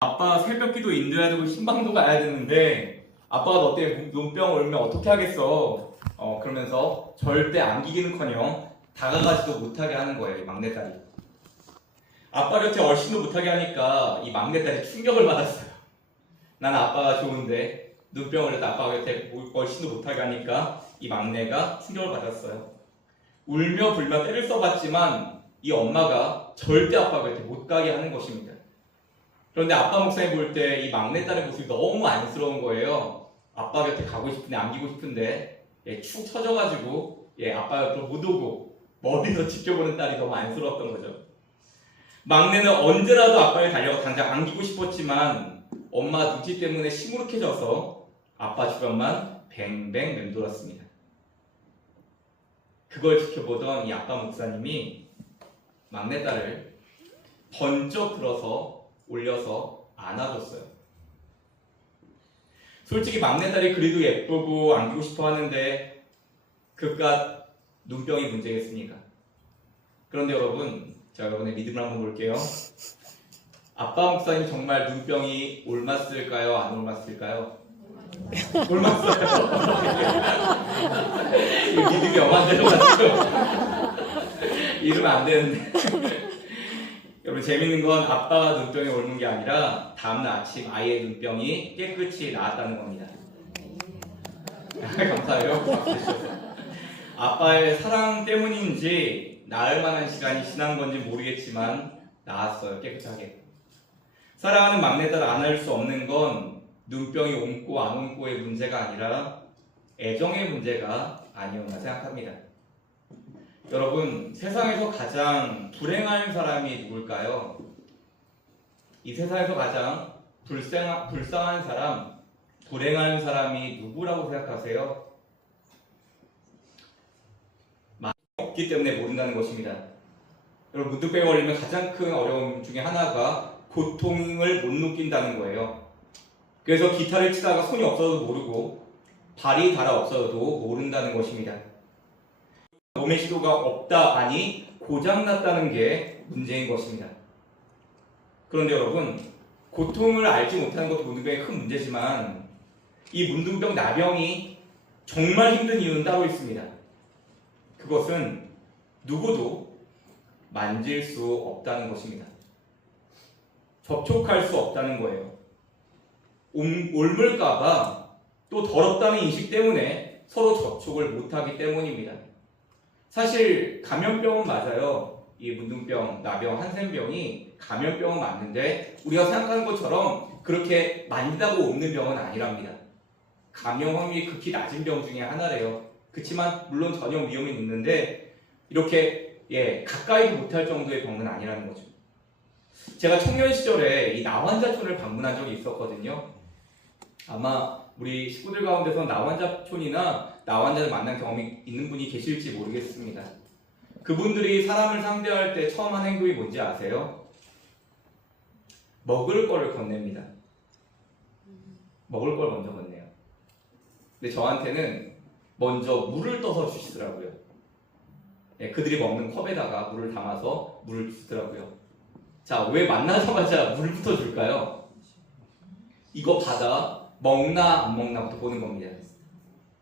아빠 새벽기도 인도해야 되고 신방도 가야 되는데 아빠가 너 때문에 눈병 올면 어떻게 하겠어? 그러면서 절대 안기기는커녕 다가가지도 못하게 하는 거예요, 이 막내딸이. 아빠 곁에 얼씬도 못하게 하니까 이 막내딸이 충격을 받았어요. 난 아빠가 좋은데 눈병 올릴 때 아빠 곁에 얼씬도 못하게 하니까 이 막내가 충격을 받았어요. 울며 불며 때를 써봤지만 이 엄마가 절대 아빠 곁에 못 가게 하는 것입니다. 그런데 아빠 목사님 볼 때 이 막내딸의 모습이 너무 안쓰러운 거예요. 아빠 곁에 가고 싶은데 안기고 싶은데 축 처져가지고 아빠 옆으로 못 오고 멀리서 지켜보는 딸이 너무 안쓰러웠던 거죠. 막내는 언제라도 아빠를 달려가 당장 안기고 싶었지만 엄마 눈치 때문에 시무룩해져서 아빠 주변만 뱅뱅 맴돌았습니다. 그걸 지켜보던 이 아빠 목사님이 막내딸을 번쩍 들어서 올려서 안아줬어요. 솔직히 막내딸이 그리도 예쁘고 안기고 싶어 하는데 그깟 눈병이 문제겠습니까? 그런데 여러분, 제가 여러분의 믿음을 한번 볼게요. 아빠 목사님 정말 눈병이 옮았을까요? 안 옮았을까요? 옮았어요. 믿음이 엄한 대로 가지고 이러면 안 되는데. 여러분, 재밌는 건 아빠가 눈병이 옮은 게 아니라 다음날 아침 아이의 눈병이 깨끗이 나았다는 겁니다. 감사해요. 아빠의 사랑 때문인지 나을 만한 시간이 지난 건지 모르겠지만 나았어요, 깨끗하게. 사랑하는 막내딸을 안아줄 수 없는 건 눈병이 옮고 안 옮고의 문제가 아니라 애정의 문제가 아니었나 생각합니다. 여러분, 세상에서 가장 불행한 사람이 누굴까요? 이 세상에서 가장 불쌍한 사람, 불행한 사람이 누구라고 생각하세요? 많이 없기 때문에 모른다는 것입니다. 여러분, 문득병에 걸리면 가장 큰 어려움 중에 하나가 고통을 못 느낀다는 거예요. 그래서 기타를 치다가 손이 없어도 모르고 발이 닳아 없어도 모른다는 것입니다. 몸의 시도가 없다 아니 고장났다는 게 문제인 것입니다. 그런데 여러분, 고통을 알지 못하는 것도 문둥병의 큰 문제지만 이 문둥병 나병이 정말 힘든 이유는 따로 있습니다. 그것은 누구도 만질 수 없다는 것입니다. 접촉할 수 없다는 거예요. 옮을까봐 또 더럽다는 인식 때문에 서로 접촉을 못하기 때문입니다. 사실 감염병은 맞아요. 이 문둥병, 나병, 한센병이 감염병은 맞는데 우리가 생각하는 것처럼 그렇게 만지다고 옮는 병은 아니랍니다. 감염 확률이 극히 낮은 병 중에 하나래요. 그렇지만 물론 전염 위험이 있는데 이렇게 가까이도 못할 정도의 병은 아니라는 거죠. 제가 청년 시절에 이 나환자촌을 방문한 적이 있었거든요. 아마 우리 식구들 가운데서 나환자촌이나 나환자를 만난 경험이 있는 분이 계실지 모르겠습니다. 그분들이 사람을 상대할 때 처음 한 행동이 뭔지 아세요? 먹을 거를 건넵니다. 먹을 걸 먼저 건네요. 근데 저한테는 먼저 물을 떠서 주시더라고요. 그들이 먹는 컵에다가 물을 담아서 물을 주시더라고요. 자, 왜 만나자마자 물부터 줄까요? 이거 받아 먹나 안 먹나부터 보는 겁니다.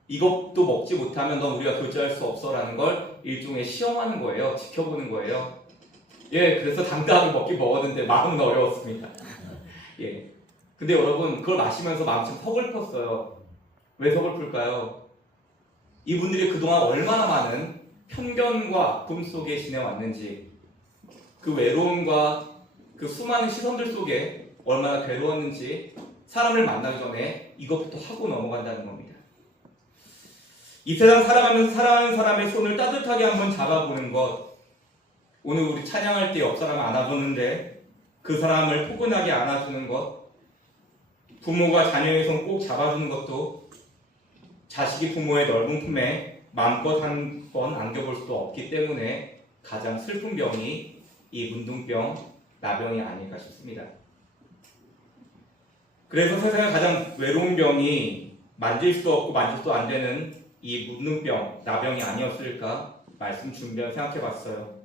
이것도 먹지 못하면 넌 우리가 교제할 수 없어 라는 걸 일종의 시험하는 거예요. 지켜보는 거예요. 그래서 당당하게 먹긴 먹었는데 마음은 어려웠습니다. 근데 여러분, 그걸 마시면서 마음 좀 서글펐어요. 왜 서글플까요? 이분들이 그동안 얼마나 많은 편견과 아픔 속에 지내왔는지, 그 외로움과 그 수많은 시선들 속에 얼마나 괴로웠는지 사람을 만나기 전에 이것부터 하고 넘어간다는 겁니다. 이 세상 살아가면서 사랑하는 사람의 손을 따뜻하게 한번 잡아보는 것. 오늘 우리 찬양할 때 옆 사람 안아줬는데 그 사람을 포근하게 안아주는 것. 부모가 자녀의 손 꼭 잡아주는 것도 자식이 부모의 넓은 품에 마음껏 한 번 안겨볼 수도 없기 때문에 가장 슬픈 병이 이 문둥병, 나병이 아닐까 싶습니다. 그래서 세상에 가장 외로운 병이 만질 수도 없고 만질 수도 안 되는 이 문둥병, 나병이 아니었을까 말씀 준비하며 생각해봤어요.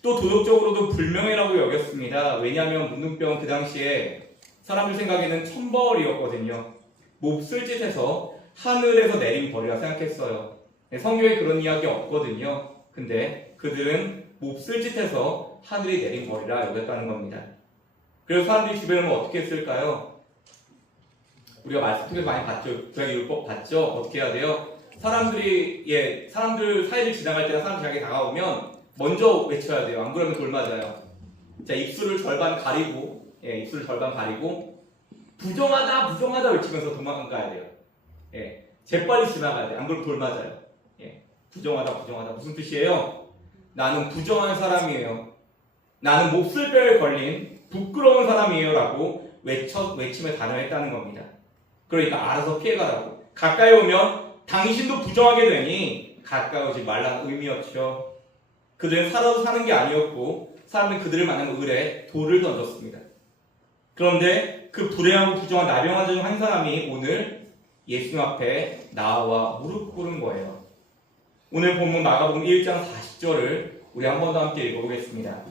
또 도덕적으로도 불명예라고 여겼습니다. 왜냐하면 문둥병 그 당시에 사람들 생각에는 천벌이었거든요. 몹쓸 짓해서 하늘에서 내린 벌이라 생각했어요. 성경에 그런 이야기 없거든요. 근데 그들은 몹쓸 짓해서 하늘이 내린 벌이라 여겼다는 겁니다. 그래서 사람들이 주변을 어떻게 했을까요? 우리가 말씀 통해서 많이 봤죠. 구약의 율법 봤죠? 어떻게 해야 돼요? 사람들 사이를 지나갈 때나 사람들에게 다가오면 먼저 외쳐야 돼요. 안 그러면 돌맞아요. 자, 입술을 절반 가리고 부정하다 부정하다 외치면서 도망가야 돼요. 재빨리 지나가야 돼요. 안 그러면 돌맞아요. 부정하다 무슨 뜻이에요? 나는 부정한 사람이에요. 나는 몹쓸 뼈에 걸린 부끄러운 사람이에요 라고 외침에 단호했다는 겁니다. 그러니까 알아서 피해가라고. 가까이 오면 당신도 부정하게 되니 가까이 오지 말라는 의미였죠. 그들은 살아도 사는 게 아니었고 사람은 그들을 만난 을에 돌을 던졌습니다. 그런데 그 불행하고 부정한 나병 중 한 사람이 오늘 예수님 앞에 나와 무릎 꿇은 거예요. 오늘 본문 마가복음 1장 40절을 우리 한 번 더 함께 읽어보겠습니다.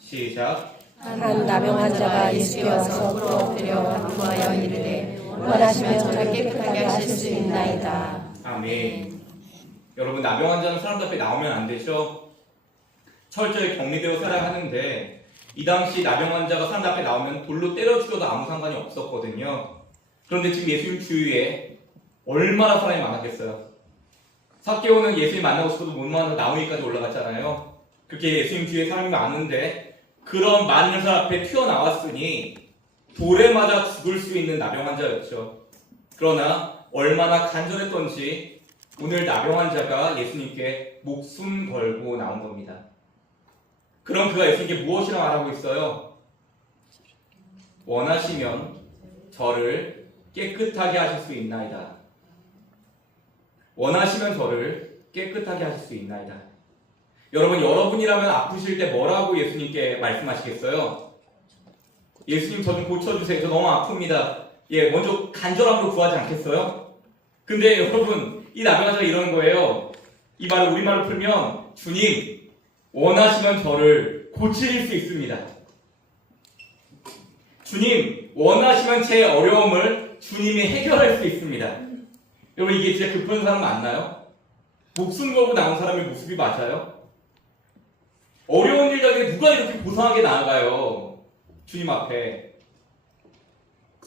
시작. 한 나병 환자가 예수께 와서 엎드려 구하여 이르되 원하시면 저를 깨끗하게 하실 수 있나이다. 아멘. 여러분, 나병 환자는 사람들 앞에 나오면 안 되죠. 철저히 격리되어 살아야 하는데 이 당시 나병 환자가 사람들 앞에 나오면 돌로 때려 죽여도 아무 상관이 없었거든요. 그런데 지금 예수님 주위에 얼마나 사람이 많았겠어요. 삭개오는 예수님 만나고 싶어도 못 만나서 나무위까지 올라갔잖아요. 그렇게 예수님 주위에 사람이 많은데 그런 많은 사람 앞에 튀어나왔으니 돌에 맞아 죽을 수 있는 나병 환자였죠. 그러나 얼마나 간절했던지 오늘 나병 환자가 예수님께 목숨 걸고 나온 겁니다. 그럼 그가 예수님께 무엇이라 말하고 있어요? 원하시면 저를 깨끗하게 하실 수 있나이다. 원하시면 저를 깨끗하게 하실 수 있나이다. 여러분이라면 아프실 때 뭐라고 예수님께 말씀하시겠어요? 예수님 저 좀 고쳐주세요. 저 너무 아픕니다. 먼저 간절함으로 구하지 않겠어요? 근데 여러분, 이 나병 환자가 이러는 거예요. 이 말을 우리말로 풀면 주님, 원하시면 저를 고칠 수 있습니다. 주님, 원하시면 제 어려움을 주님이 해결할 수 있습니다. 여러분, 이게 진짜 급한 사람 맞나요? 목숨 걸고 나온 사람의 모습이 맞아요? 어려운 일들에 누가 이렇게 고상하게 나아가요? 주님 앞에.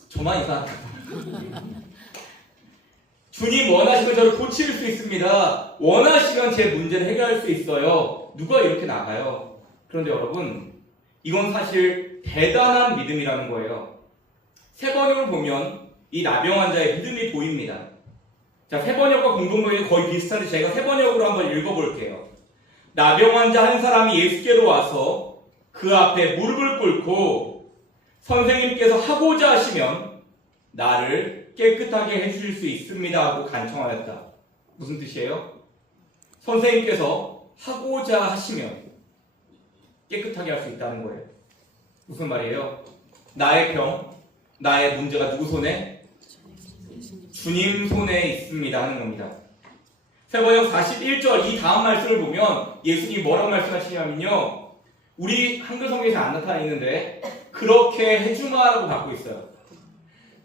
저만 이상한가 봐요. 주님, 원하시면 저를 고칠 수 있습니다. 원하시면 제 문제를 해결할 수 있어요. 누가 이렇게 나가요? 그런데 여러분, 이건 사실 대단한 믿음이라는 거예요. 세번역을 보면 이 나병 환자의 믿음이 보입니다. 자, 세번역과 공동번역이 거의 비슷한데 제가 세번역으로 한번 읽어볼게요. 나병 환자 한 사람이 예수께로 와서 그 앞에 무릎을 꿇고 선생님께서 하고자 하시면 나를 깨끗하게 해주실 수 있습니다 하고 간청하였다. 무슨 뜻이에요? 선생님께서 하고자 하시면 깨끗하게 할 수 있다는 거예요. 무슨 말이에요? 나의 병, 나의 문제가 누구 손에? 주님 손에 있습니다 하는 겁니다. 세번역 41절 이 다음 말씀을 보면 예수님이 뭐라고 말씀하시냐면요, 우리 한글 성경에서 안 나타나 있는데 그렇게 해주마라고 받고 있어요.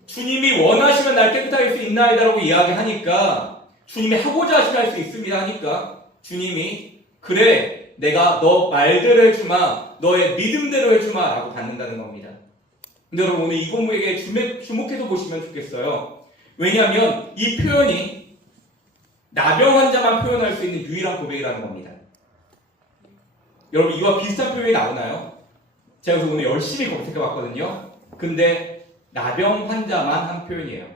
주님이 원하시면 날 깨끗하게 할 수 있나이다 라고 이야기하니까, 주님이 하고자 하시면 할 수 있습니다 하니까 주님이 그래, 내가 너 말대로 해주마, 너의 믿음대로 해주마 라고 받는다는 겁니다. 근데 여러분, 오늘 이 본문에게 주목해서 보시면 좋겠어요. 왜냐하면 이 표현이 나병 환자만 표현할 수 있는 유일한 고백이라는 겁니다. 여러분, 이와 비슷한 표현이 나오나요? 제가 그래서 오늘 열심히 검색해봤거든요. 근데 나병 환자만 한 표현이에요.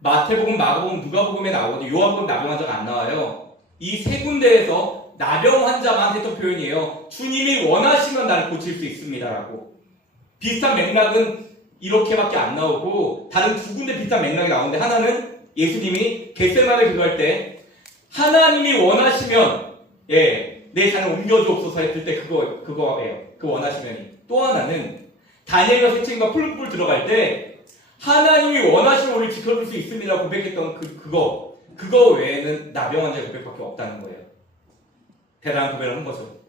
마태복음, 마가복음, 누가복음에 나오거든요. 요한복음 나병 환자가 안 나와요. 이 세 군데에서 나병 환자만 했던 표현이에요. 주님이 원하시면 나를 고칠 수 있습니다라고. 비슷한 맥락은 이렇게밖에 안 나오고 다른 두 군데 비슷한 맥락이 나오는데, 하나는 예수님이 겟세마네 기도할 때 하나님이 원하시면 내 잔을 옮겨주옵소서 했을 때 그거예요. 그 원하시면이. 또 하나는 다니엘과 새 책임과 풀뿔 들어갈 때 하나님이 원하시면 우리를 지켜줄 수 있습니다 고백했던 그거 외에는 나병 환자의 고백밖에 없다는 거예요. 대단한 고백을 한 거죠.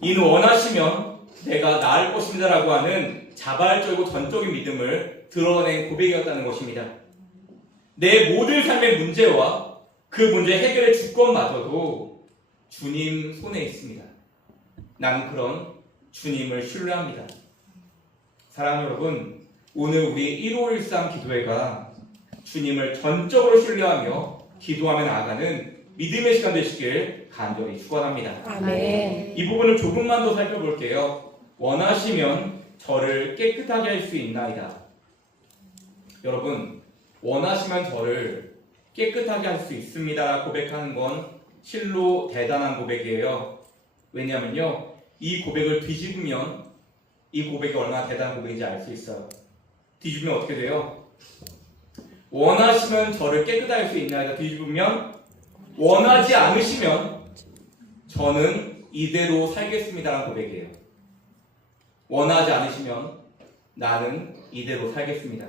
이는 원하시면 내가 나을 것입니다라고 하는 자발적이고 전적인 믿음을 드러낸 고백이었다는 것입니다. 내 모든 삶의 문제와 그 문제 해결의 주권마저도 주님 손에 있습니다. 나는 그런 주님을 신뢰합니다. 사랑하는 여러분, 오늘 우리 1513 기도회가 주님을 전적으로 신뢰하며 기도하며 나아가는 믿음의 시간 되시길 간절히 축원합니다. 아멘. 이 부분을 조금만 더 살펴볼게요. 원하시면 저를 깨끗하게 할 수 있나이다. 여러분, 원하시면 저를 깨끗하게 할 수 있습니다 고백하는 건 실로 대단한 고백이에요. 왜냐하면요, 이 고백을 뒤집으면 이 고백이 얼마나 대단한 고백인지 알 수 있어요. 뒤집으면 어떻게 돼요? 원하시면 저를 깨끗하게 할 수 있나이다. 뒤집으면 원하지 않으시면 저는 이대로 살겠습니다라는 고백이에요. 원하지 않으시면 나는 이대로 살겠습니다.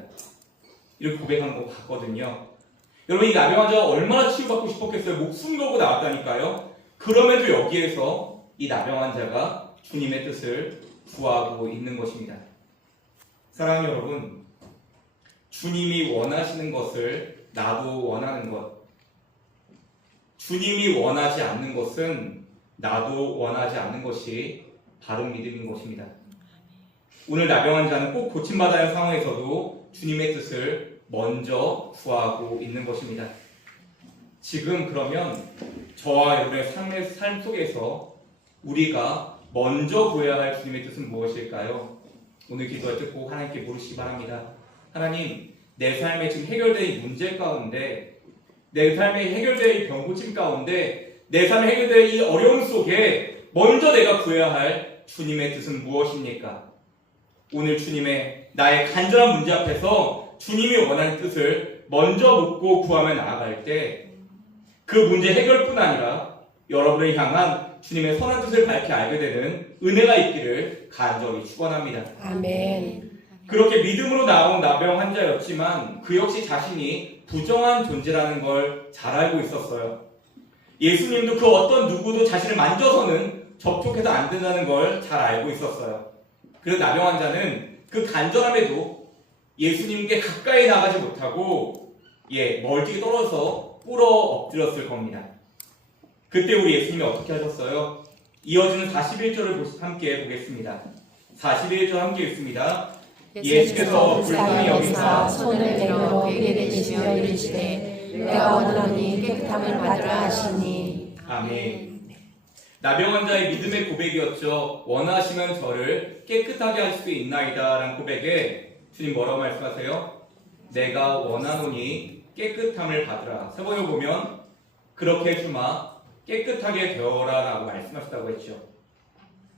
이렇게 고백한 것 같거든요. 여러분, 이 나병 환자가 얼마나 치유받고 싶었겠어요. 목숨 걸고 나왔다니까요. 그럼에도 여기에서 이 나병 환자가 주님의 뜻을 구하고 있는 것입니다. 사랑하는 여러분, 주님이 원하시는 것을 나도 원하는 것, 주님이 원하지 않는 것은 나도 원하지 않는 것이 바른 믿음인 것입니다. 오늘 나병 환자는 꼭 고침받아야 할 상황에서도 주님의 뜻을 먼저 구하고 있는 것입니다. 지금 그러면 저와 여러분의 삶 속에서 우리가 먼저 구해야 할 주님의 뜻은 무엇일까요? 오늘 기도를 듣고 하나님께 물으시기 바랍니다. 하나님, 내 삶에 지금 해결될 문제 가운데, 내 삶에 해결될 병고침 가운데, 내 삶에 해결될 이 어려움 속에 먼저 내가 구해야 할 주님의 뜻은 무엇입니까? 오늘 주님의 나의 간절한 문제 앞에서 주님이 원하는 뜻을 먼저 묻고 구하며 나아갈 때 그 문제 해결뿐 아니라 여러분을 향한 주님의 선한 뜻을 밝히 알게 되는 은혜가 있기를 간절히 축원합니다. 아멘. 그렇게 믿음으로 나온 나병 환자였지만 그 역시 자신이 부정한 존재라는 걸 잘 알고 있었어요. 예수님도 그 어떤 누구도 자신을 만져서는 접촉해서 안 된다는 걸 잘 알고 있었어요. 그래서 나병 환자는 그 간절함에도 예수님께 가까이 나가지 못하고 멀찍이 떨어져서 꿇어 엎드렸을 겁니다. 그때 우리 예수님이 어떻게 하셨어요? 이어지는 41절을 함께 보겠습니다. 41절 함께 읽습니다. 예수께서 불쌍히 여기사 손을 내밀어 그에게 대시며 이르시되 내가 원하노니 깨끗함을 받으라 하시니. 아멘. 나병 환자의 믿음의 고백이었죠. 원하시면 저를 깨끗하게 할 수 있나이다 라는 고백에 주님 뭐라고 말씀하세요? 내가 원하노니 깨끗함을 받으라. 세 번을 보면 그렇게 해주마 깨끗하게 되어라 라고 말씀하셨다고 했죠.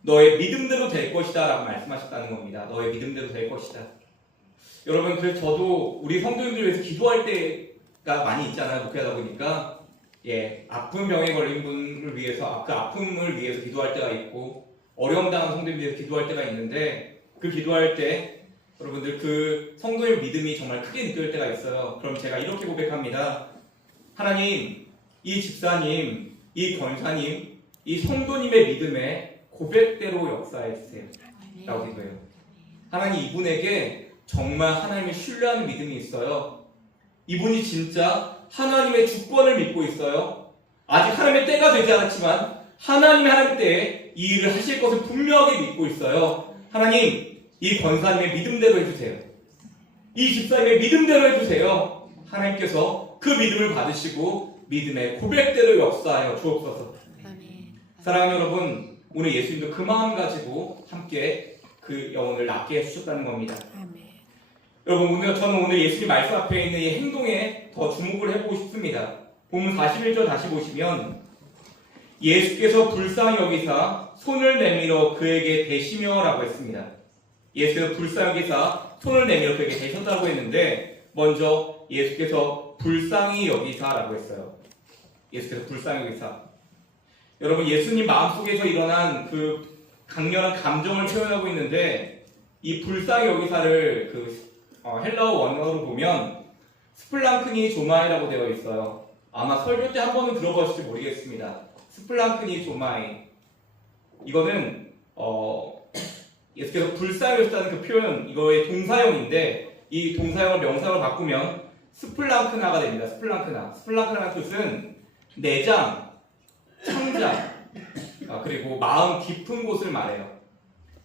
너의 믿음대로 될 것이다 라고 말씀하셨다는 겁니다. 너의 믿음대로 될 것이다. 여러분, 그래서 저도 우리 성도님들 위해서 기도할 때가 많이 있잖아요. 목회하다 보니까 아픈 병에 걸린 분을 위해서 그 아픔을 위해서 기도할 때가 있고 어려움 당한 성도님을 위해서 기도할 때가 있는데 그 기도할 때 여러분들 그 성도의 믿음이 정말 크게 느껴질 때가 있어요. 그럼 제가 이렇게 고백합니다. 하나님, 이 집사님, 이 권사님, 이 성도님의 믿음에 고백대로 역사해주세요 라고 기도해요. 하나님, 이분에게 정말 하나님을 신뢰하는 믿음이 있어요. 이분이 진짜 하나님의 주권을 믿고 있어요. 아직 하나님의 때가 되지 않았지만 하나님의 때에 이 일을 하실 것을 분명하게 믿고 있어요. 하나님, 이 권사님의 믿음대로 해주세요. 이 집사님의 믿음대로 해주세요. 하나님께서 그 믿음을 받으시고 믿음의 고백대로 역사하여 주옵소서. 사랑하는 여러분, 오늘 예수님도 그 마음 가지고 함께 그 영혼을 낫게 해주셨다는 겁니다. 여러분, 저는 오늘 예수님 말씀 앞에 있는 이 행동에 더 주목을 해보고 싶습니다. 본문 41절 다시 보시면 예수께서 불쌍히 여기사 손을 내밀어 그에게 대시며 라고 했습니다. 예수께서 불쌍히 여기사 손을 내밀어 그에게 대셨다고 했는데 먼저 예수께서 불쌍히 여기사 라고 했어요. 예수께서 불쌍히 여기사. 여러분, 예수님 마음속에서 일어난 그 강렬한 감정을 표현하고 있는데 이 불쌍히 여기사를 헬라어 원어로 보면 스플랑크니 조마이라고 되어 있어요. 아마 설교 때 한 번은 들어보실지 모르겠습니다. 스플랑크니 조마이. 이거는 예수께서 불쌍히 여기셨다는 그 표현, 이거의 동사형인데 이 동사형을 명사형으로 바꾸면 스플랑크나가 됩니다. 스플랑크나의 뜻은 내장, 창자, 그리고 마음 깊은 곳을 말해요.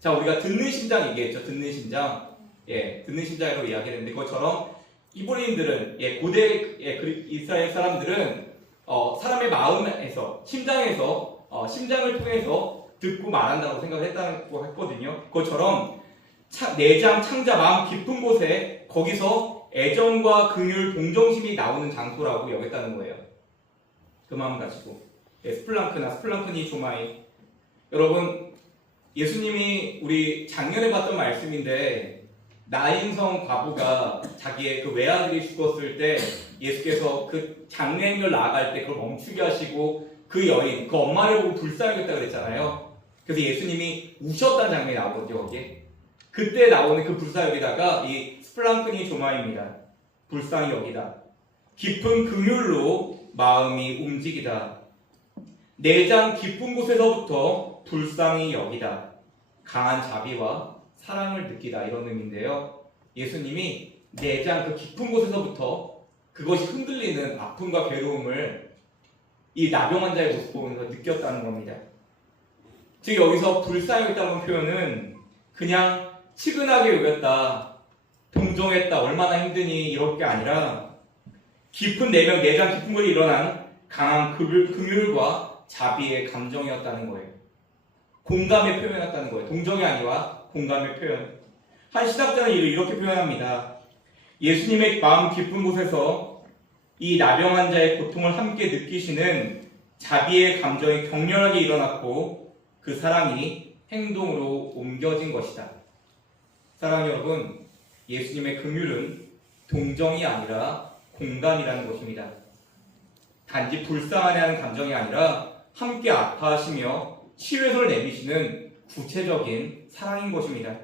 자, 우리가 듣는 심장 얘기했죠. 듣는 심장. 듣는 심장으로 이야기했는데 그것처럼 이브리인들은 고대 이스라엘 사람들은 사람의 마음에서 심장을 통해서 듣고 말한다고 생각을 했다고 했거든요. 그것처럼 내장, 창자, 마음 깊은 곳에 거기서 애정과 긍휼, 동정심이 나오는 장소라고 여겼다는 거예요. 그 마음 가지고 스플랑크니 조마이. 여러분, 예수님이 우리 작년에 봤던 말씀인데 나인성 과부가 자기의 그 외아들이 죽었을 때 예수께서 그 장례행을 나아갈 때 그걸 멈추게 하시고 그 여인, 그 엄마를 보고 불쌍하겠다 그랬잖아요. 그래서 예수님이 우셨다는 장면이 나오거든요. 거기에 그때 나오는 그 불쌍히 여기다가 이 스플랑크니 조마입니다. 불쌍히 여기다. 깊은 긍휼로 마음이 움직이다. 내장 깊은 곳에서부터 불쌍히 여기다. 강한 자비와 사랑을 느끼다. 이런 의미인데요. 예수님이 내장 그 깊은 곳에서부터 그것이 흔들리는 아픔과 괴로움을 이 나병 환자의 모습 보면서 느꼈다는 겁니다. 즉 여기서 불쌍히 여겼다는 표현은 그냥 치근하게 여겼다, 동정했다, 얼마나 힘드니 이렇게 아니라 깊은 내장 깊은 곳에 일어난 강한 긍휼과 자비의 감정이었다는 거예요. 공감의 표현이었다는 거예요. 동정이 아니라 공감의 표현. 한 신학자는 이를 이렇게 표현합니다. 예수님의 마음 깊은 곳에서 이 나병 환자의 고통을 함께 느끼시는 자비의 감정이 격렬하게 일어났고 그 사랑이 행동으로 옮겨진 것이다. 사랑하는 여러분, 예수님의 긍휼은 동정이 아니라 공감이라는 것입니다. 단지 불쌍하냐는 감정이 아니라 함께 아파하시며 치유의 손을 내미시는 구체적인 사랑인 것입니다.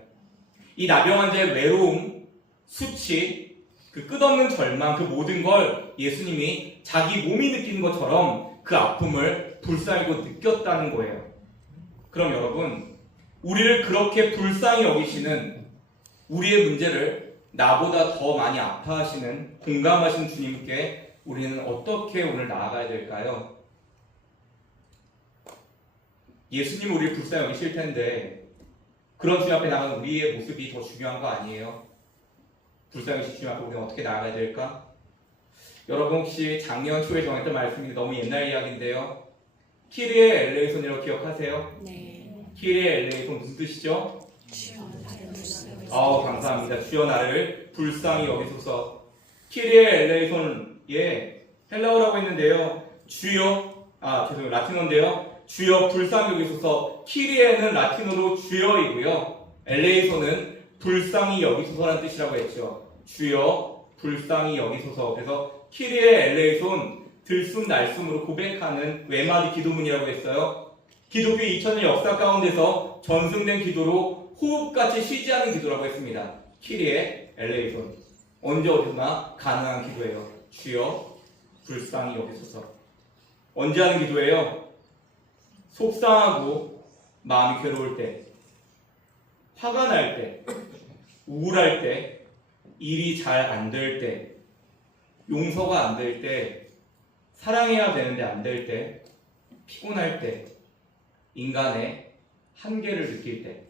이 나병 환자의 외로움, 수치, 그 끝없는 절망, 그 모든 걸 예수님이 자기 몸이 느끼는 것처럼 그 아픔을 불쌍히고 느꼈다는 거예요. 그럼 여러분, 우리를 그렇게 불쌍히 여기시는 우리의 문제를 나보다 더 많이 아파하시는, 공감하시는 주님께 우리는 어떻게 오늘 나아가야 될까요? 예수님 우리를 불쌍히 여기실 텐데 그런 주님 앞에 나가는 우리의 모습이 더 중요한 거 아니에요? 불쌍히 여기실 주님 앞에 우리는 어떻게 나아가야 될까? 여러분 혹시 작년 초에 정했던 말씀인데 너무 옛날 이야기인데요. 키리에 엘레이손이라고 기억하세요? 네. 키리에 엘레이손 무슨 뜻이죠? 감사합니다. 주여 나를 불쌍히 여기소서. 키리에 엘레이손의 헬라어라고 했는데요. 라틴어인데요. 주여 불쌍히 여기소서. 키리에는 라틴어로 주여이고요. 엘레이손은 불쌍히 여기소서라는 뜻이라고 했죠. 주여 불쌍히 여기소서. 그래서 키리에 엘레이손 들숨날숨으로 고백하는 외마디 기도문이라고 했어요. 기독교 2000년 역사 가운데서 전승된 기도로 호흡같이 쉬지 않은 기도라고 했습니다. 키리에 엘레이손. 언제 어디서나 가능한 기도예요. 주여 불쌍히 여기소서. 언제 하는 기도예요? 속상하고 마음이 괴로울 때, 화가 날 때, 우울할 때, 일이 잘 안 될 때, 용서가 안 될 때, 사랑해야 되는데 안 될 때, 피곤할 때, 인간의 한계를 느낄 때,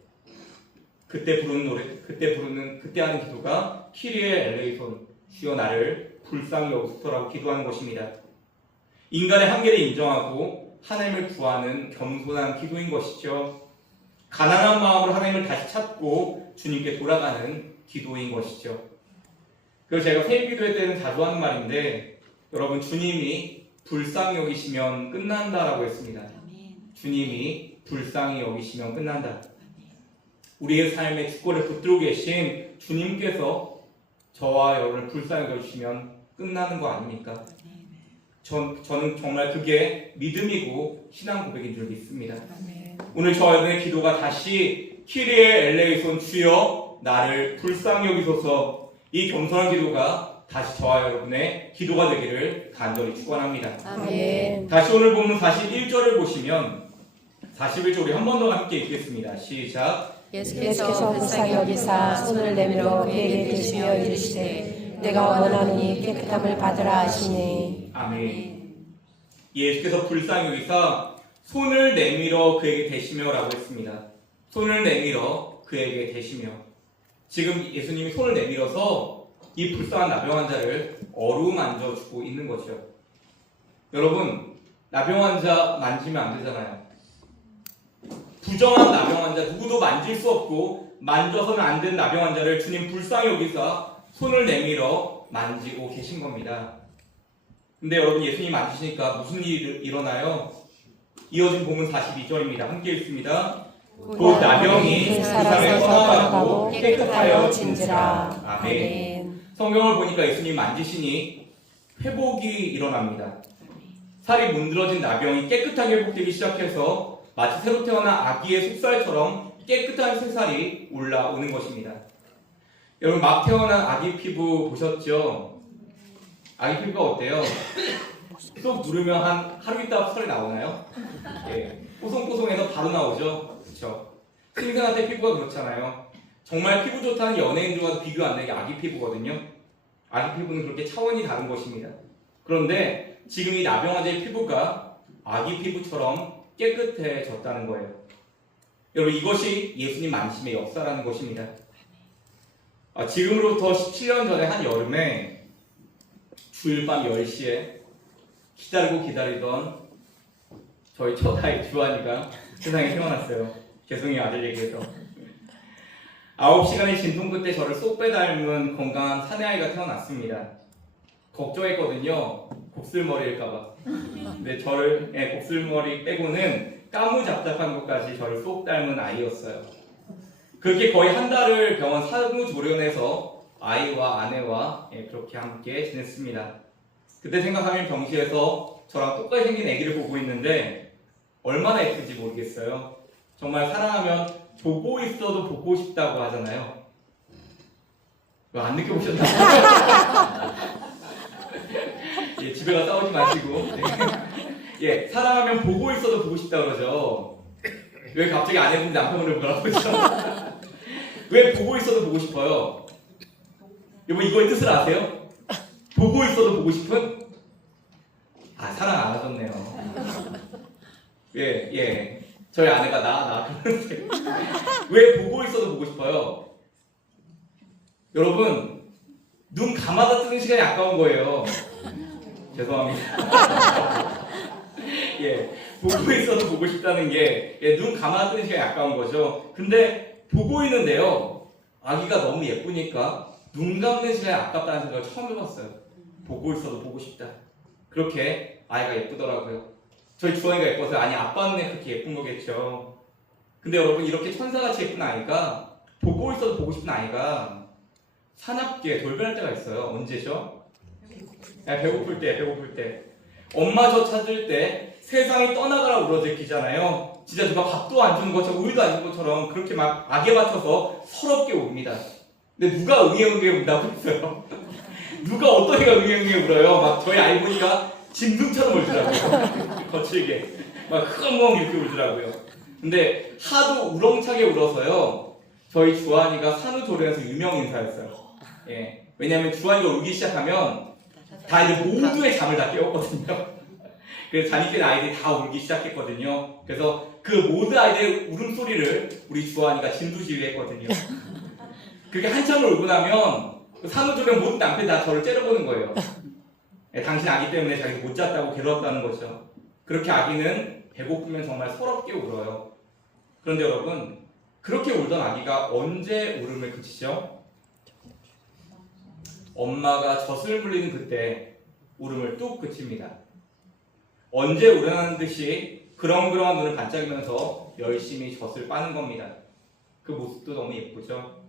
그때 하는 기도가 키리에 엘레이손, 주여 나를 불쌍히 여기소서라고 기도하는 것입니다. 인간의 한계를 인정하고 하나님을 구하는 겸손한 기도인 것이죠. 가난한 마음으로 하나님을 다시 찾고 주님께 돌아가는 기도인 것이죠. 그래서 제가 새벽기도회 때는 자주 하는 말인데 여러분, 주님이 불쌍히 여기시면 끝난다라고 했습니다. 주님이 불쌍히 여기시면 끝난다. 우리의 삶의 주권을 붙들고 계신 주님께서 저와 여러분을 불쌍히 여기시면 끝나는 거 아닙니까? 저는 정말 그게 믿음이고 신앙 고백인 줄 믿습니다. 오늘 저와 여러분의 기도가 다시 키리에 엘레이손 주여 나를 불쌍히 여기소서, 이 겸손한 기도가 다시 저와 여러분의 기도가 되기를 간절히 축원합니다. 아멘. 다시 오늘 본문 41절을 보시면 41절 우리 한 번 더 함께 읽겠습니다. 시작. 예수께서 불쌍히 여기사 손을 내밀어 그에게 대시며 이르시되 내가 원하노니 깨끗함을 받으라 하시니. 아멘. 예수께서 불쌍히 여기사 손을 내밀어 그에게 대시며라고 했습니다. 손을 내밀어 그에게 대시며. 지금 예수님이 손을 내밀어서 이 불쌍한 나병 환자를 어루만져 주고 있는 거죠. 여러분, 나병 환자 만지면 안 되잖아요. 부정한 나병 환자, 누구도 만질 수 없고 만져서는 안 되는 나병 환자를 주님 불쌍히 여기사 손을 내밀어 만지고 계신 겁니다. 근데 여러분, 예수님 만지시니까 무슨 일이 일어나요? 이어진 본문 42절입니다. 함께 읽습니다. 곧 나병이 그 사람을 떠나가고 깨끗하여 진지라. 아멘. 성경을 보니까 예수님 만지시니 회복이 일어납니다. 살이 문드러진 나병이 깨끗하게 회복되기 시작해서 마치 새로 태어난 아기의 속살처럼 깨끗한 새살이 올라오는 것입니다. 여러분, 막 태어난 아기 피부 보셨죠? 아기 피부가 어때요? 쏙 누르면 한 하루 있다 살이 나오나요? 예, 뽀송뽀송해서 바로 나오죠? 그렇죠? 신생아때 피부가 그렇잖아요. 정말 피부 좋다는 연예인들과도 비교 안 되게 아기 피부거든요. 아기 피부는 그렇게 차원이 다른 것입니다. 그런데 지금 이 나병 환자의 피부가 아기 피부처럼 깨끗해졌다는 거예요. 여러분, 이것이 예수님 만심의 역사라는 것입니다. 지금으로부터 17년 전에 한 여름에 주일 밤 10시에 기다리던 저희 첫 아이 주한이가 세상에 태어났어요. 죄송해요, 아들 얘기해서. 9시간의 진통 끝에 저를 쏙 빼닮은 건강한 사내아이가 태어났습니다. 걱정했거든요. 곱슬머리일까봐. 근데 저를, 곱슬머리 빼고는 까무잡잡한 것까지 저를 쏙 닮은 아이였어요. 그렇게 거의 한 달을 병원 산후조리원에서 아이와 아내와 그렇게 함께 지냈습니다. 그때 생각하면 병실에서 저랑 똑같이 생긴 아기를 보고 있는데 얼마나 예쁜지 모르겠어요. 정말 사랑하면 보고 있어도 보고 싶다고 하잖아요. 왜 안 느껴보셨나요? 예, 집에 가서 싸우지 마시고. 예, 사랑하면 보고 있어도 보고 싶다 그러죠. 왜 갑자기 아내분 남편을 뭐라고 하죠? 왜 보고 있어도 보고 싶어요? 여보, 이거의 뜻을 아세요? 보고 있어도 보고 싶은? 사랑 안 하셨네요. 예. 저희 아내가 나 그러는데 왜 보고 있어도 보고 싶어요? 여러분, 눈 감아다 뜨는 시간이 아까운 거예요. 죄송합니다. 예, 보고 있어도 보고 싶다는 게 눈 감아다 뜨는 시간이 아까운 거죠. 근데 보고 있는데요, 아기가 너무 예쁘니까 눈 감는 시간이 아깝다는 생각을 처음 해봤어요. 보고 있어도 보고 싶다. 그렇게 아이가 예쁘더라고요. 저희 주원이가 예뻐서 아빠는 그렇게 예쁜 거겠죠. 근데 여러분, 이렇게 천사같이 예쁜 아이가, 보고 있어도 보고 싶은 아이가 사납게 돌변할 때가 있어요. 언제죠? 배고플 때. 엄마 저 찾을 때 세상이 떠나가라 울어제끼잖아요. 진짜 누가 밥도 안 주는 것처럼 우유도 안 주는 것처럼 그렇게 막 악에 받쳐서 서럽게 웁니다. 근데 누가 응애응애 운다고 했어요? 누가 어떤 애가 응애응애 울어요? 막 저희 아이 보니까 짐승처럼 울더라고요. 거칠게. 막 흥엉 이렇게 울더라고요. 근데 하도 우렁차게 울어서요, 저희 주한이가 산후조리원에서 유명 인사였어요. 예. 왜냐면 주한이가 울기 시작하면 다 이제 모두의 잠을 다 깨웠거든요. 그래서 잠이 깬 아이들이 다 울기 시작했거든요. 그래서 그 모든 아이들의 울음소리를 우리 주한이가 진두지휘했거든요. 그렇게 한참을 울고 나면 산후조리원 모든 남편이 다 저를 째려보는 거예요. 당신 아기 때문에 자기 못 잤다고 괴로웠다는 거죠. 그렇게 아기는 배고프면 정말 서럽게 울어요. 그런데 여러분, 그렇게 울던 아기가 언제 울음을 그치죠? 엄마가 젖을 물리는 그때 울음을 뚝 그칩니다. 언제 울어나는 듯이 그렁그렁한 눈을 반짝이면서 열심히 젖을 빠는 겁니다. 그 모습도 너무 예쁘죠?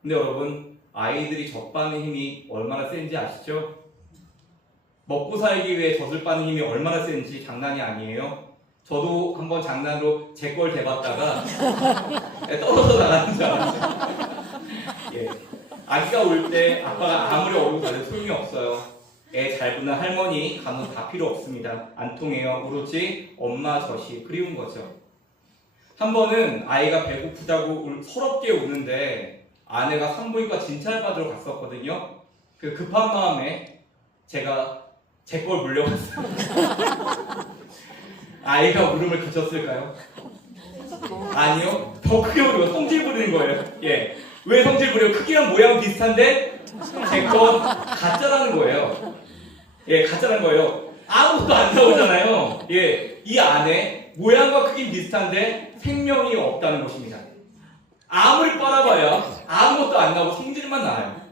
근데 여러분, 아이들이 젖 빠는 힘이 얼마나 센지 아시죠? 먹고 살기 위해 젖을 빠는 힘이 얼마나 센지 장난이 아니에요. 저도 한번 장난으로 제 걸 대봤다가 떨어져 나가는 줄 알았어요. 예. 아기가 울 때 아빠가 아무리 어려고 다녀도 소용이 없어요. 애 잘 보는 할머니, 간호 다 필요 없습니다. 안 통해요. 오로지 엄마 젖이 그리운 거죠. 한 번은 아이가 배고프다고 서럽게 우는데 아내가 산부인과 진찰받으러 갔었거든요. 그 급한 마음에 제가 제 걸 물려갔어요. 아이가 울음을 그쳤을까요? 아니요. 더 크게 울고 성질 부리는 거예요. 예. 왜 성질 부려요? 크기랑 모양은 비슷한데 제 건 가짜라는 거예요. 예, 가짜라는 거예요. 아무것도 안 나오잖아요. 예, 이 안에 모양과 크기 비슷한데 생명이 없다는 것입니다. 아무리 빨아봐야 아무것도 안 나오고 성질만 나요.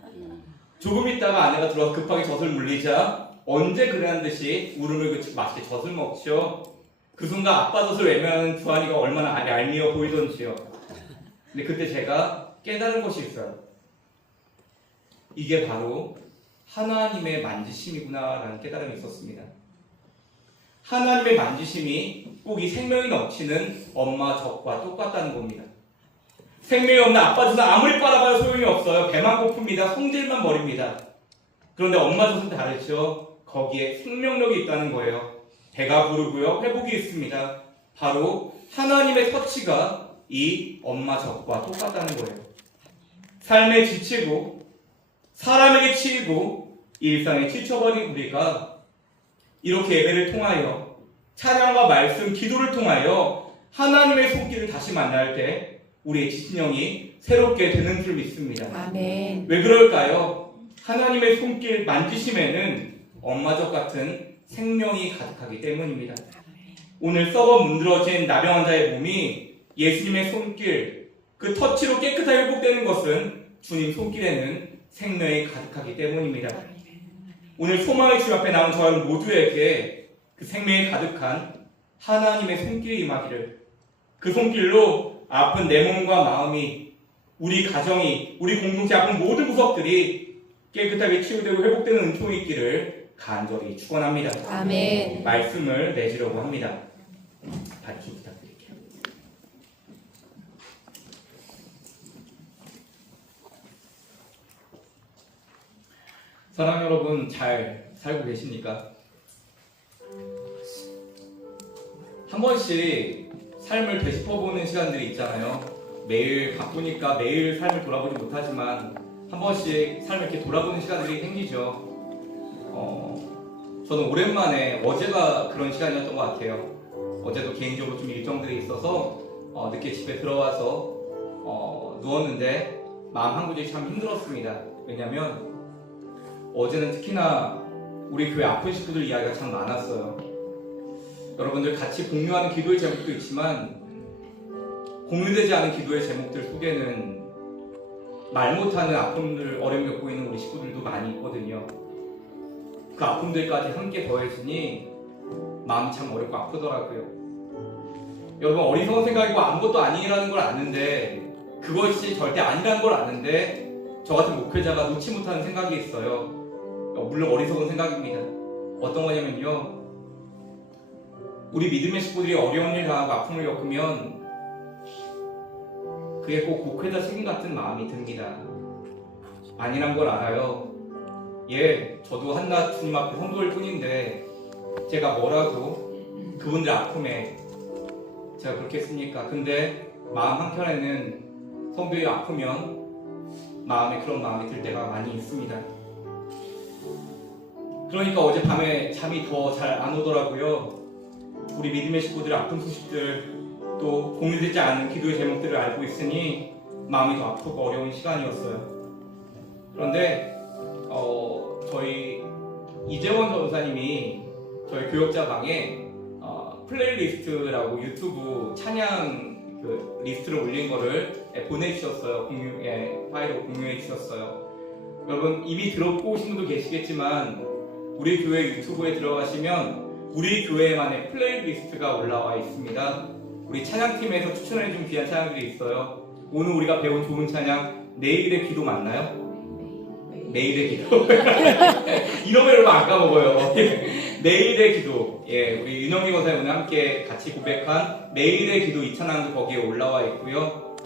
조금 있다가 아내가 들어와서 급하게 젖을 물리자 언제 그러는 듯이 울음을 그치고 맛있게 젖을 먹죠. 그 순간 아빠 젖을 외면하는 주한이가 얼마나 얄미워 보이던지요. 근데 그때 제가 깨달은 것이 있어요. 이게 바로 하나님의 만지심이구나라는 깨달음이 있었습니다. 하나님의 만지심이 꼭 이 생명이 넘치는 엄마 젖과 똑같다는 겁니다. 생명이 없는 아빠 젖은 아무리 빨아봐도 소용이 없어요. 배만 고픕니다. 성질만 버립니다. 그런데 엄마 젖은 다르죠. 거기에 생명력이 있다는 거예요. 배가 부르고요. 회복이 있습니다. 바로 하나님의 터치가 이 엄마 젖과 똑같다는 거예요. 삶에 지치고 사람에게 치이고 일상에 지쳐버린 우리가 이렇게 예배를 통하여 찬양과 말씀, 기도를 통하여 하나님의 손길을 다시 만날 때 우리의 지친 영이 새롭게 되는 줄 믿습니다. 아멘. 왜 그럴까요? 하나님의 손길 만지심에는 엄마적 같은 생명이 가득하기 때문입니다. 오늘 썩어 문드러진 나병 환자의 몸이 예수님의 손길, 그 터치로 깨끗하게 회복되는 것은 주님 손길에는 생명이 가득하기 때문입니다. 오늘 소망의 주 앞에 나온 저희 모두에게 그 생명이 가득한 하나님의 손길이 임하기를, 그 손길로 아픈 내 몸과 마음이, 우리 가정이, 우리 공동체 아픈 모든 구석들이 깨끗하게 치유되고 회복되는 은총이 있기를 간절히 축원합니다. 아멘. 말씀을 내주려고 합니다. 같이 부탁드릴게요. 사랑 여러분, 잘 살고 계십니까? 한 번씩 삶을 되짚어보는 시간들이 있잖아요. 매일 바쁘니까 매일 삶을 돌아보지 못하지만 한 번씩 삶을 이렇게 돌아보는 시간들이 생기죠. 저는 오랜만에 어제가 그런 시간이었던 것 같아요. 어제도 개인적으로 좀 일정들이 있어서 늦게 집에 들어와서 누웠는데 마음 한구석이 참 힘들었습니다. 왜냐면 어제는 특히나 우리 교회 아픈 식구들 이야기가 참 많았어요. 여러분들 같이 공유하는 기도의 제목도 있지만 공유되지 않은 기도의 제목들 속에는 말 못하는 아픔들, 어려움 겪고 있는 우리 식구들도 많이 있거든요. 그 아픔들까지 함께 더해지니 마음이 참 어렵고 아프더라고요. 여러분, 어리석은 생각이고 아무것도 아니라는 걸 아는데, 그것이 절대 아니라는 걸 아는데 저 같은 목회자가 놓지 못하는 생각이 있어요. 물론 어리석은 생각입니다. 어떤 거냐면요, 우리 믿음의 식구들이 어려운 일 당하고 아픔을 겪으면 그게 꼭 목회자 책임 같은 마음이 듭니다. 아니란 걸 알아요. 예, 저도 한낱 주님 앞에 성도일 뿐인데 제가 뭐라고 그분들 아픔에 제가 그렇게 했습니까? 근데 마음 한켠에는 성도들이 아프면 마음에 그런 마음이 들 때가 많이 있습니다. 그러니까 어젯밤에 잠이 더 잘 안 오더라고요. 우리 믿음의 식구들의 아픈 소식들, 또 공유되지 않은 기도의 제목들을 알고 있으니 마음이 더 아프고 어려운 시간이었어요. 그런데 저희 이재원 전사님이 저희 교역자 방에 플레이리스트라고 유튜브 찬양 그 리스트를 올린 거를 보내주셨어요. 파일로 공유해 주셨어요. 여러분, 이미 들어보신 분도 계시겠지만 우리 교회 유튜브에 들어가시면 우리 교회만의 플레이리스트가 올라와 있습니다. 우리 찬양팀에서 추천해준 귀한 찬양들이 있어요. 오늘 우리가 배운 좋은 찬양, 내일의 기도 맞나요? 내일의 기도. 이놈의 여러분 안 까먹어요. 내일의 기도. 예, 우리 윤영기 권사님과 함께 같이 고백한 내일의 기도 이 찬양도 거기에 올라와 있고요.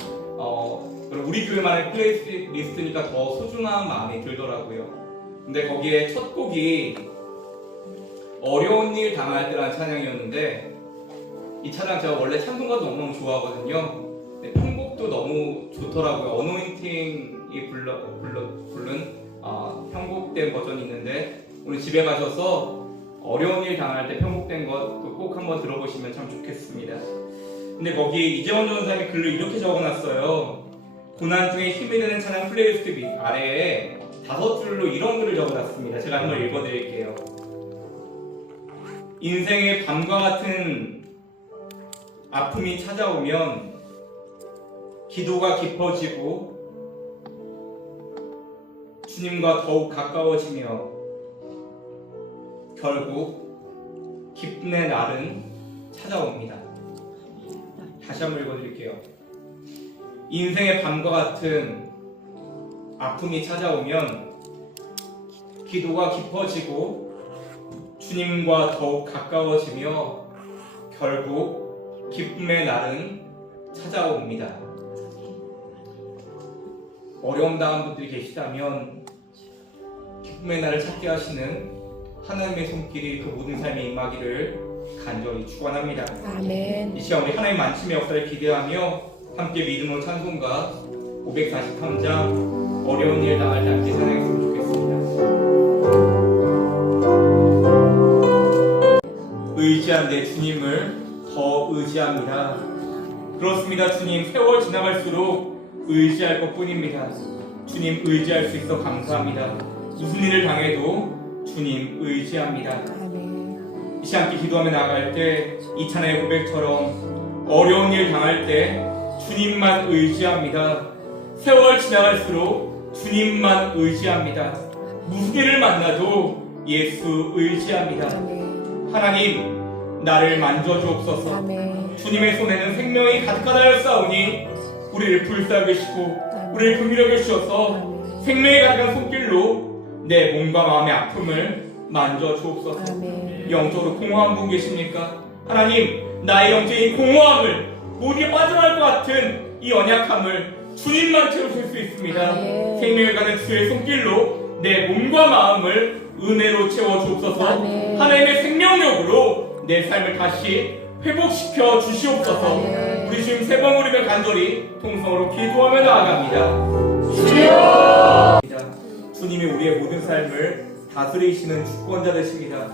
우리 교회만의 플레이리스트니까 더 소중한 마음이 들더라고요. 근데 거기에 첫 곡이 어려운 일 당할 때라는 찬양이었는데 이 찬양 제가 원래 찬송가도 너무너무 좋아하거든요. 네, 편곡도 너무 좋더라고요. 어노인팅이 부른 편곡된 버전이 있는데 오늘 집에 가셔서 어려운 일 당할 때 편곡된 것 꼭 한번 들어보시면 참 좋겠습니다. 근데 거기 이재원 전사님이 글을 이렇게 적어놨어요. 고난 중에 힘이 되는 찬양 플레이리스트 밑 아래에 5줄로 이런 글을 적어놨습니다. 제가 한번 읽어드릴게요. 인생의 밤과 같은 아픔이 찾아오면 기도가 깊어지고 주님과 더욱 가까워지며 결국 기쁨의 날은 찾아옵니다. 다시 한번 읽어드릴게요. 인생의 밤과 같은 아픔이 찾아오면 기도가 깊어지고 주님과 더욱 가까워지며 결국 기쁨의 날은 찾아옵니다. 어려움 당한 분들이 계시다면 기쁨의 날을 찾게 하시는 하나님의 손길이 그 모든 삶에 임하기를 간절히 축원합니다. 아멘. 이 시간 우리 하나님 만침의 역사를 기대하며 함께 믿음으로 찬송가 543장 어려운 일 당할 때 함께 찬양했으면 좋겠습니다. 의지한 내 주님을 더 의지합니다. 그렇습니다. 주님, 세월 지나갈수록 의지할 것뿐입니다. 주님 의지할 수 있어 감사합니다. 무슨 일을 당해도 주님 의지합니다. 아멘. 이 시간 함께 기도하며 나아갈 때 이 찬양의 고백처럼 어려운 일 당할 때 주님만 의지합니다. 세월 지나갈수록 주님만 의지합니다. 무슨 일을 만나도 예수 의지합니다. 아멘. 하나님 나를 만져주옵소서. 아멘. 주님의 손에는 생명이 가득하다였사오니 우리를 불쌍히 우리를 긍휼히 여기시어서 생명이 가득한 손길로 내 몸과 마음의 아픔을 만져주옵소서. 아멘. 영적으로 공허한 분 계십니까? 하나님 나의 영적인 공허함을 모두에 빠져나갈 것 같은 이 연약함을 주님만 채우실 수 있습니다. 아멘. 생명을 가진 주의 손길로 내 몸과 마음을 은혜로 채워주옵소서. 아멘. 하나님의 생명력으로 내 삶을 다시 회복시켜 주시옵소서. 아멘. 우리 주님 세 번 부르며 간절히 통성으로 기도하며 나아갑니다. 주여! 주님이 우리의 모든 삶을 다스리시는 주권자 되십니다.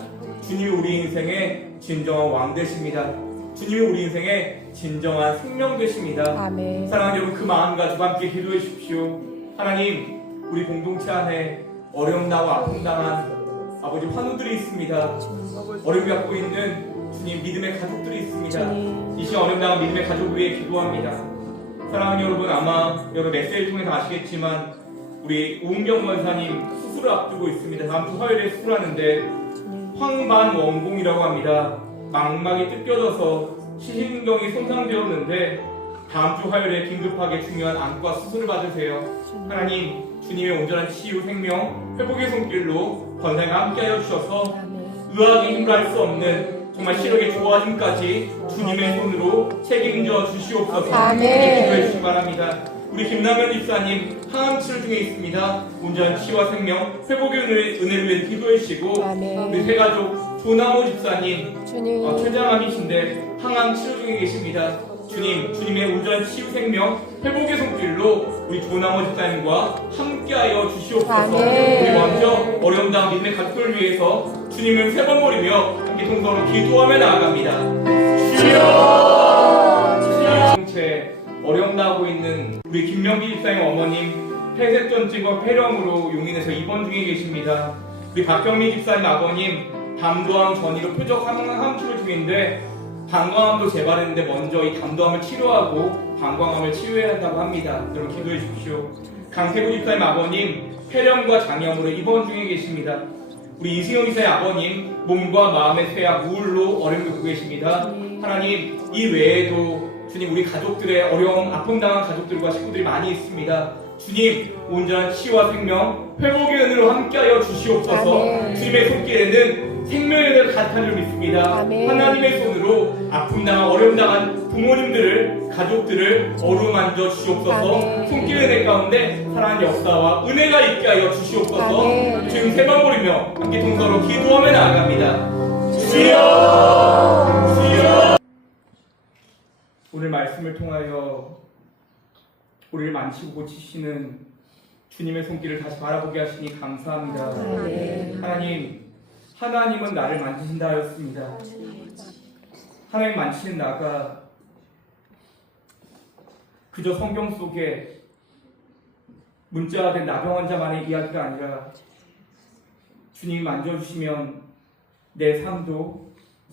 주님이 우리 인생의 진정한 왕 되십니다. 주님이 우리 인생의 진정한 생명 되십니다. 아멘. 사랑하는 여러분, 그 마음 가지고 함께 기도해 주십시오. 하나님, 우리 공동체 안에 어려움 나와 아픔 당한 아버지 환우들이 있습니다. 어려움 갖고 있는 주님 믿음의 가족들이 있습니다. 주님. 이 시간 어려움 당한 믿음의 가족 위해 기도합니다. 사랑하는 여러분, 아마 여러 메시지를 통해서 아시겠지만 우리 우은경 원사님 수술을 앞두고 있습니다. 다음 주 화요일에 수술하는데 황반원공이라고 합니다. 망막이 뜯겨져서 시신경이 손상되었는데 다음 주 화요일에 긴급하게 중요한 안과 수술을 받으세요. 하나님, 주님의 온전한 치유, 생명, 회복의 손길로 권사님과 함께하여 주셔서 의학의 힘으로 할 수 없는 정말 시력의 좋아짐까지 주님의 손으로 책임져 주시옵소서. 아멘. 기도해 주시기 바랍니다. 우리 김남현 집사님 항암 치료 중에 있습니다. 온전한 치유와 생명, 회복의 은혜를 위해 기도해 주시고 아멘. 우리 세가족 조나모 집사님 주님. 췌장암이신데 항암 치료 중에 계십니다. 주님, 주님의 온전한 치유, 생명, 회복의 손길로 우리 조나모 집사님과 함께하여 주시옵소서. 아멘. 우리 먼저 어려움 당한 믿음의 가족들을 위해서 주님을 세 번 버리며 함께 통성으로 기도하며 나아갑니다. 주여! 공동체 어려움 당하고 있는 우리 김명기 집사님 어머님 폐색전증과 폐렴으로 용인에서 입원 중에 계십니다. 우리 박경미 집사님 아버님 담도암 전이로 표적 항암 치료 중인데 방광암도 재발했는데 먼저 이 담도암을 치료하고 방광암을 치유해야 한다고 합니다. 여러분 기도해 주십시오. 강태구 집사님 아버님 폐렴과 장염으로 입원 중에 계십니다. 우리 이승용 집사의 아버님 몸과 마음의 쇠약 우울로 어려움을 겪고 계십니다. 하나님, 이 외에도 주님 우리 가족들의 어려움 아픔 당한 가족들과 식구들이 많이 있습니다. 주님, 온전한 치유와 생명, 회복의 은혜로 함께하여 주시옵소서. 아멘. 주님의 손길에는 생명의 은혜를 가득한 줄 믿습니다. 아멘. 하나님의 손으로 아픔 당한 어려움 당한 부모님들을 가족들을 어루만져 주시옵소서. 아멘. 손길의 은혜 가운데 사랑하는 역사와 은혜가 있게 하여 주시옵소서. 아멘. 지금 세 번 부르며 함께 통서로 기도하며 나아갑니다. 주여! 주여! 오늘 말씀을 통하여 우리를 만지고 고치시는 주님의 손길을 다시 바라보게 하시니 감사합니다. 아멘. 하나님은 나를 만지신다 하였습니다. 하나님 만지는 나가 그저 성경 속에 문자된 나병 환자만의 이야기가 아니라 주님이 만져주시면 내 삶도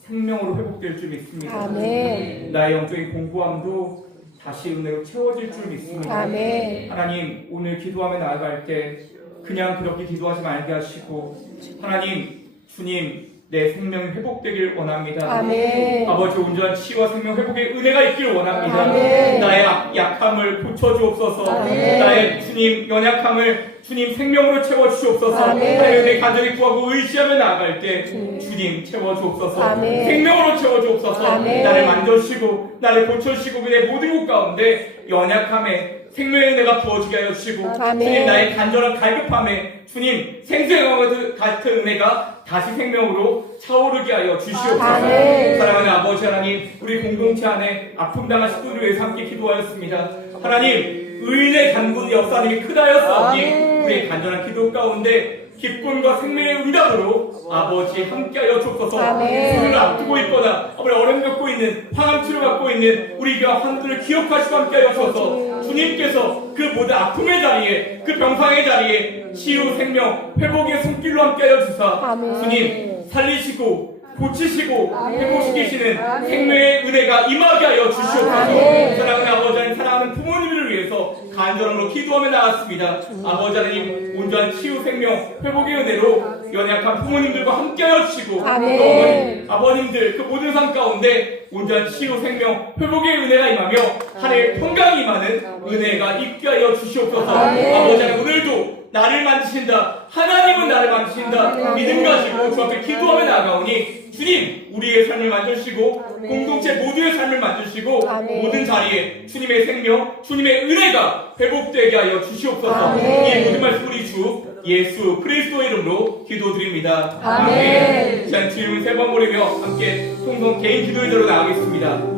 생명으로 회복될 줄 믿습니다. 아멘. 나의 영적인 공부함도 다시 은혜로 채워질 줄 믿습니다. 아멘. 하나님, 오늘 기도하며 나아갈 때 그냥 그렇게 기도하지 말게 하시고 하나님, 주님, 내 생명이 회복되길 원합니다. 아멘. 아버지, 온전한 치유와 생명 회복의 은혜가 있기를 원합니다. 아멘. 나의 약함을 고쳐주옵소서. 아멘. 나의 주님 연약함을 주님 생명으로 채워주시옵소서. 아멘. 하나님, 내 간절히 구하고 의지하며 나아갈 때 주님 채워주옵소서. 아멘. 생명으로 채워주옵소서. 아멘. 나를 만져주시고 나를 고쳐주시고 내 모든 것 가운데 연약함에 생명의 은혜가 부어지게 하여 주시고 아멘. 주님, 나의 간절한 갈급함에 주님 생생한 같은 은혜가 다시 생명으로 차오르게 하여 주시옵소서. 아멘. 사랑하는 아버지 하나님, 우리 공동체 안에 아픔 당한 식구들을 위해서 함께 기도하였습니다. 하나님, 의인의 간구의 역사님이 크다였사오니 아멘. 우리의 간절한 기도 가운데 기쁨과 생명의 응답으로 아버지 함께하여 주옵소서. 아멘. 수술을 앞두고 있거나 어려움 겪고 있는 항암치료 받고 있는 우리 환들을 기억하시고 함께하여 주옵소서. 주님께서 그 모든 아픔의 자리에 그 병상의 자리에 치유 생명 회복의 손길로 함께하여 주사 아멘. 주님 살리시고 고치시고 아멘. 회복시키시는 아멘. 생명의 은혜가 임하게 하여 주시옵소서. 아멘. 사랑하는 아버지 하나님, 사랑하는 부모님들을 위해서 간절함으로 기도하며 나갔습니다. 아버지 하나님, 온전한 치유 생명 회복의 은혜로 연약한 부모님들과 함께하여 주시고 아멘. 또 아버님들 그 모든 삶 가운데 온전한 치유 생명 회복의 은혜가 임하며 하나님의 평강이 임하는 은혜가 있게 하여 주시옵소서. 아멘. 아버지 하나님, 오늘도 나를 만지신다, 하나님은 나를 만지신다 믿음 가지고 주 앞에 기도하며 나아가오니 주님, 우리의 삶을 만드시고 공동체 모두의 삶을 만드시고 아멘. 모든 자리에 주님의 생명, 주님의 은혜가 회복되게 하여 주시옵소서. 아멘. 이 모든 말씀 우리 주 예수 그리스도의 이름으로 기도드립니다. 아멘. 자, 주님은 세 번 부르며 함께 통성 개인 기도의 자로 나가겠습니다.